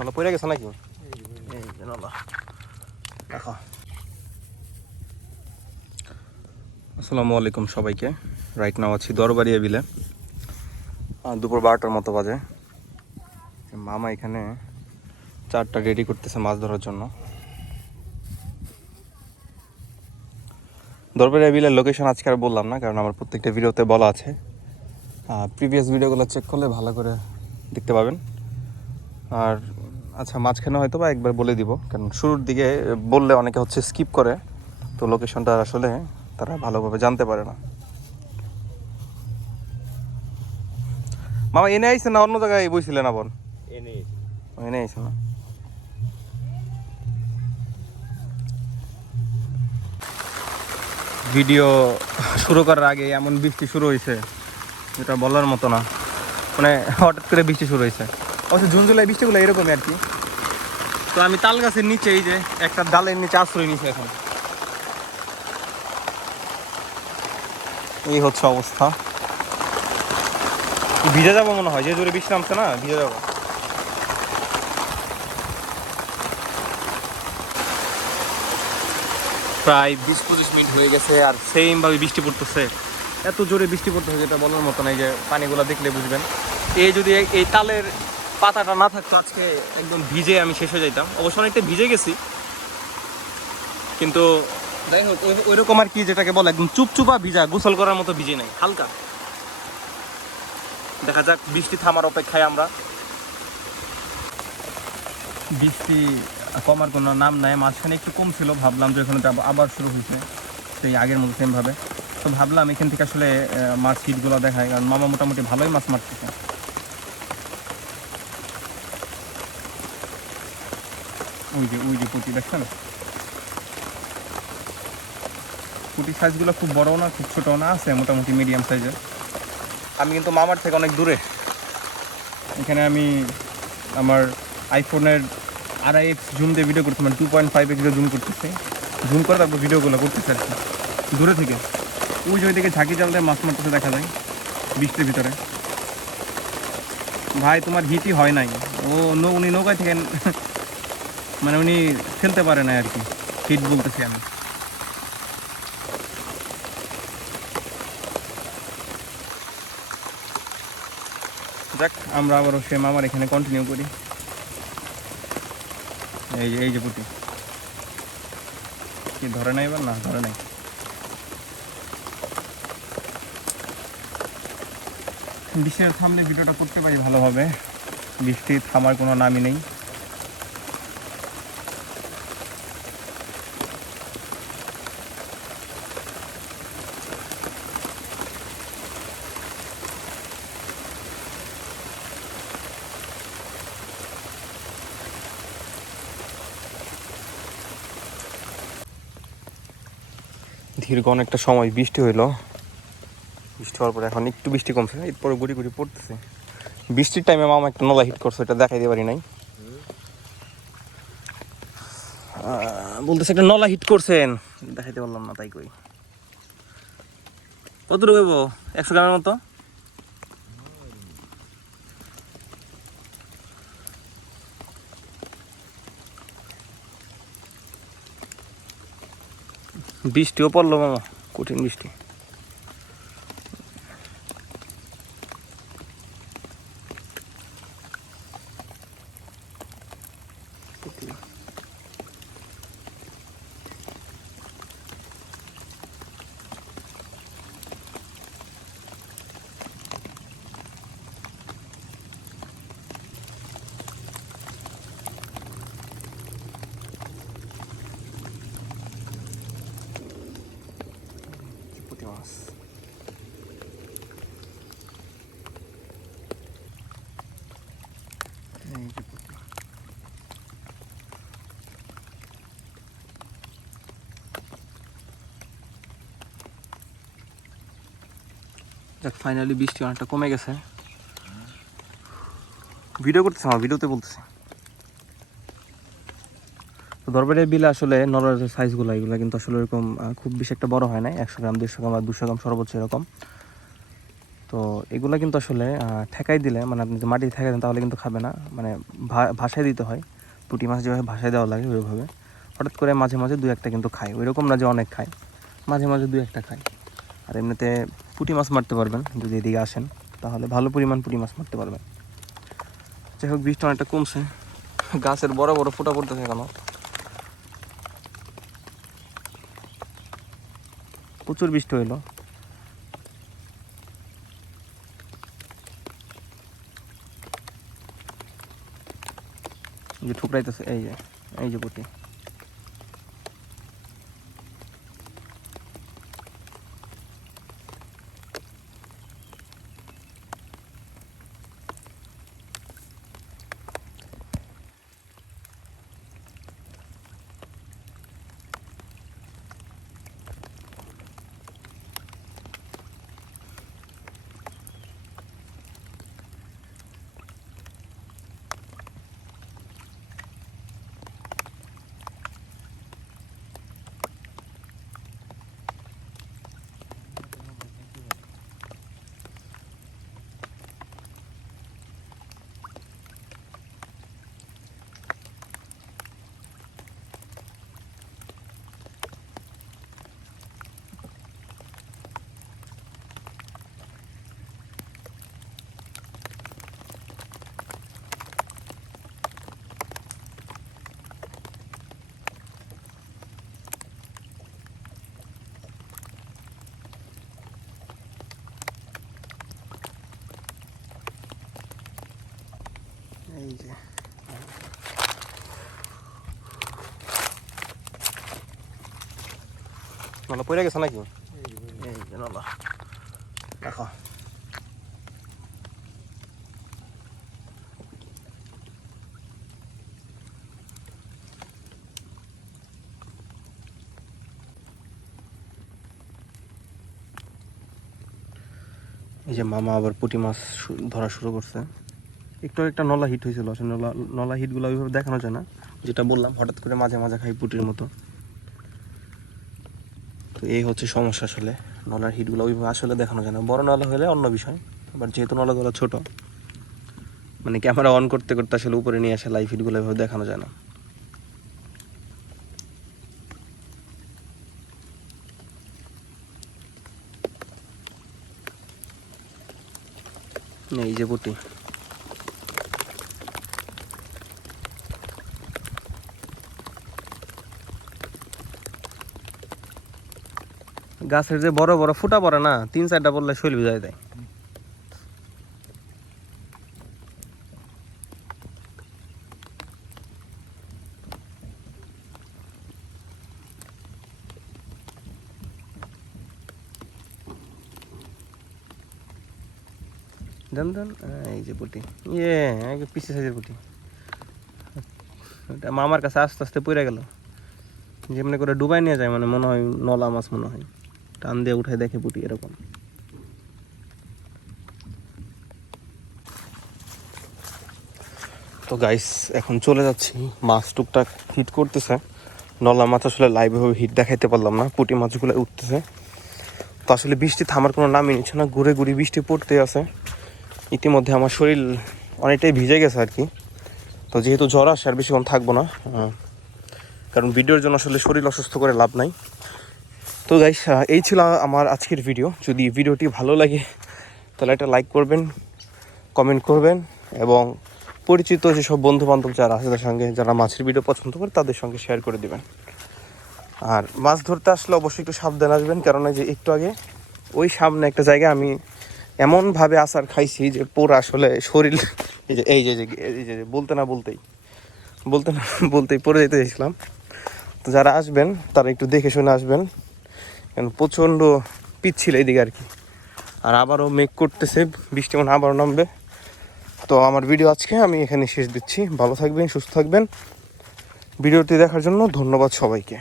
নলা পড়ে গেছে নাকি? এই যে নলা। দেখো। আসসালামু আলাইকুম সবাইকে। রাইট নাও আছি দরবারিয়া বিলে। দুপুর বারোটার মতো বাজে। মামা এখানে চারটা রেডি করতেছে মাছ ধরার জন্য। দরবারিয়া বিলের লোকেশন আজকে আর বললাম না কারণ আমার প্রত্যেকটা ভিডিওতে বলা আছে। প্রিভিয়াস ভিডিওগুলো চেক করলে ভালো করে দেখতে পাবেন। আর আচ্ছা মাঝখানে হয়তো বা একবার বলে দিব কারণ শুরুর দিকে বললে অনেকে হচ্ছে স্কিপ করে তো লোকেশনটা আসলে তারা ভালোভাবে জানতে পারে না। মামা এনে আইছে না? অন্য জায়গায় বইছিলেন আবার এনে ও, এনে আইছে না? ভিডিও শুরু করার আগে এমন বৃষ্টি শুরু হয়েছে যেটা বলার মতো না। মানে হঠাৎ করে বৃষ্টি শুরু হয়েছে অবশ্য জুন জুলাই বৃষ্টিগুলো এরকমই আর কি। তো আমি তাল গাছের নিচে এই যে একটা ডালের নিচে আশ্রয় নিয়েছি এখন। এই হচ্ছে অবস্থা। ভিজে যাব মনে হয় যে জোরে বৃষ্টি নামছে না, ভিজে যাব। প্রায় বিশ পঁচিশ মিনিট হয়ে গেছে আর সেম ভাবে বৃষ্টি পড়তেছে। এত জোরে বৃষ্টি পড়তেছে যেটা বলার মতো নাই যে পানিগুলো দেখলে বুঝবেন। এই যদি এই তালের পাতাটা না থাকতো, আজকে একদম ভিজে আমি শেষ হয়ে যাইতাম। অবশ্য অনেকটা ভিজে গেছি। কিন্তু যাই হোক, ওই- ওইরকম আর কি যেটাকে বলে, একদম চুপচুপা ভিজা, গোসল করার মতো ভিজে নাই, হালকা। দেখা যাক, বৃষ্টি থামার অপেক্ষায় আমরা। বৃষ্টি কমার কোনো নাম নাই, মাঝখানে একটু কম ছিল, ভাবলাম যে ওখানে আবার শুরু হয়েছে। সেই আগের মতো সেমভাবে তো ভাবলাম এখান থেকে আসলে মাছ হিটগুলো দেখায়, কারণ মামা মোটামুটি ভালোই মাছ মারতেছে। ওই যে ওই যে পুঁটি দেখছেন? পুঁটি সাইজগুলো খুব বড়ও না খুব ছোটও না আছে মোটামুটি মিডিয়াম সাইজের আমি কিন্তু মামার থেকে অনেক দূরে। এখানে আমি আমার আইফোনের আড়াই এক্স জুম দিয়ে ভিডিও করতে মানে two point five x zoom করতেছে। জুম করে তারপর ভিডিওগুলো করতেছে আর কি। দূরে থেকে। ওই যে ওইদিকে ঝাঁকি জাল দিয়ে মাছ মারতেছে দেখা যায় বৃষ্টির ভিতরে। ভাই তোমার হিটই হয় নাই। ও নৌ উনি নৌকায় থেকে মানে উনি খেলতে পারে না আর কি। হিট বলতেছি আমি। যাক, আমরা আবারও সেম মামার এখানে কন্টিনিউ করি। এই যে এই যে পুটি। কি, ধরে নাই এবার? না, ধরে নাই। বৃষ্টির সামনে ভিডিওটা করতে পারি ভালোভাবে। বৃষ্টি থামার কোনো নামই নেই। দীর্ঘ অনেকটা সময় বৃষ্টি হইল। বৃষ্টি হওয়ার পরে এখন একটু বৃষ্টি কমছে, এরপরে গুড়ি গুড়ি পড়তেছে। বৃষ্টির টাইমে মামা একটা নলা হিট করছে এটা দেখাইতে পারি নাই। বলতেছে একটা নলা হিট করছেন। দেখাইতে পারলাম না, তাই কই। কত রুবেব একশো গ্রামের মতো? বৃষ্টিও পড়ল মামা কঠিন বৃষ্টি পুঁটি মাছ। যাক ফাইনালি বৃষ্টি অনেকটা কমে গেছে। ভিডিও করতেছে আমার ভিডিওতে বলতেছে। দরবারের বিলে আসলে নলার সাইজগুলো এগুলো কিন্তু আসলে এরকম খুব বেশি একটা বড় হয় না একশো গ্রাম দেড়শো গ্রাম আর দুশো গ্রাম সর্বোচ্চ এরকম। তো এগুলো কিন্তু আসলে ঠেকাই দিলে মানে আপনি যদি মাটি ঠেকাই দেন তাহলে কিন্তু খাবে না। মানে ভাসায় দিতে হয়। পুটি মাছ যেভাবে ভাসায় দেওয়া লাগে ওইভাবে। হঠাৎ করে মাঝে মাঝে দু একটা কিন্তু খায়। ওইরকম না যে অনেক খায়। মাঝে মাঝে দু একটা খায়। আর এমনিতে পুঁটি মাছ মারতে পারবেন যদি এদিকে আসেন। তাহলে ভালো পরিমাণ পুঁটি মাছ মারতে পারবেন। যাই হোক, বৃষ্টি অনেকটা কমছে। গাছের বড় বড় ফুটা পড়তেছে কেন প্রচুর বৃষ্টি হইল। যে ঠুকরাইতেছে এই যে এই যে পুঁটি। নলা পড়ে গেছে নাকি? এই যে দেখো। এই যে মামা আবার পুঁটি মাছ ধরা শুরু করছে। একটু একটা নলা হিট হয়েছিল আসলে নলা নলা হিটগুলো ওইভাবে দেখানো যায় না। যেটা বললাম, হঠাৎ করে মাঝে মাঝে খাই পুটির মতো। তো এই হচ্ছে সমস্যা আসলে। নলার হিটগুলো ওইভাবে আসলে দেখানো যায় না। বড় নলা হলে অন্য বিষয়, আবার যেহেতু নলাগুলো ছোট মানে ক্যামেরা অন করতে করতে আসলে উপরে নিয়ে আসে লাইভ হিটগুলো এভাবে দেখানো যায় না। এই যে পুটি। গাছের যে বড় বড় ফুটা পড়ে না, তিন চারটা পড়লে শৈল বুঝাই দেয়। এই যে ইয়ে মামার কাছে আস্তে আস্তে পড়ে গেল। যেমনি করে ডুবাই নিয়ে যায় মানে মনে হয় নলা মাছ মনে হয়। টান দিয়ে উঠায় দেখে পুটি এরকম। তো গাইস এখন চলে যাচ্ছি। মাছ টুকটাক হিট করতেছে। নলা মাছ আসলে লাইভে হিট দেখাইতে পারলাম না। পুটি মাছগুলো উঠতেছে। তো আসলে বৃষ্টি থামার কোনো নামই নিচ্ছে না। ঘুরে ঘুরে বৃষ্টি পড়তে আছে। ইতিমধ্যে আমার শরীর অনেকটাই ভিজে গেছে আর কি। তো যেহেতু জ্বর আসে আর বেশিক্ষণ থাকব না কারণ ভিডিওর জন্য আসলে শরীর অসুস্থ করে লাভ নাই। তো গাইস এই ছিল আমার আজকের ভিডিও যদি ভিডিওটি ভালো লাগে, তাহলে একটা লাইক করবেন কমেন্ট করবেন, এবং পরিচিত যেসব বন্ধু বান্ধব যারা আছে তাদের সঙ্গে, যারা মাছের ভিডিও পছন্দ করে, তাদের সঙ্গে শেয়ার করে দেবেন। আর মাছ ধরতে আসলে অবশ্যই একটু সাবধান আসবেন কারণ যে একটু আগে ওই সামনে একটা জায়গায় আমি এমনভাবে আচার খাইছি যে পুরো আসলে শরীর এই যে, এই যে- এই যে, বলতে না বলতেই, বলতে না বলতেই পড়ে যেতে চাইছিলাম। তো যারা আসবেন, তারা একটু দেখে শুনে আসবেন। কারণ প্রচণ্ড পিচ্ছিল এইদিকে আর কি। আর আবারও মেঘ করতেছে, বৃষ্টি মনে আবারও নামবে। তো আমার ভিডিও আজকে আমি এখানে শেষ দিচ্ছি। ভালো থাকবেন, সুস্থ থাকবেন। ভিডিওটি দেখার জন্য ধন্যবাদ সবাইকে।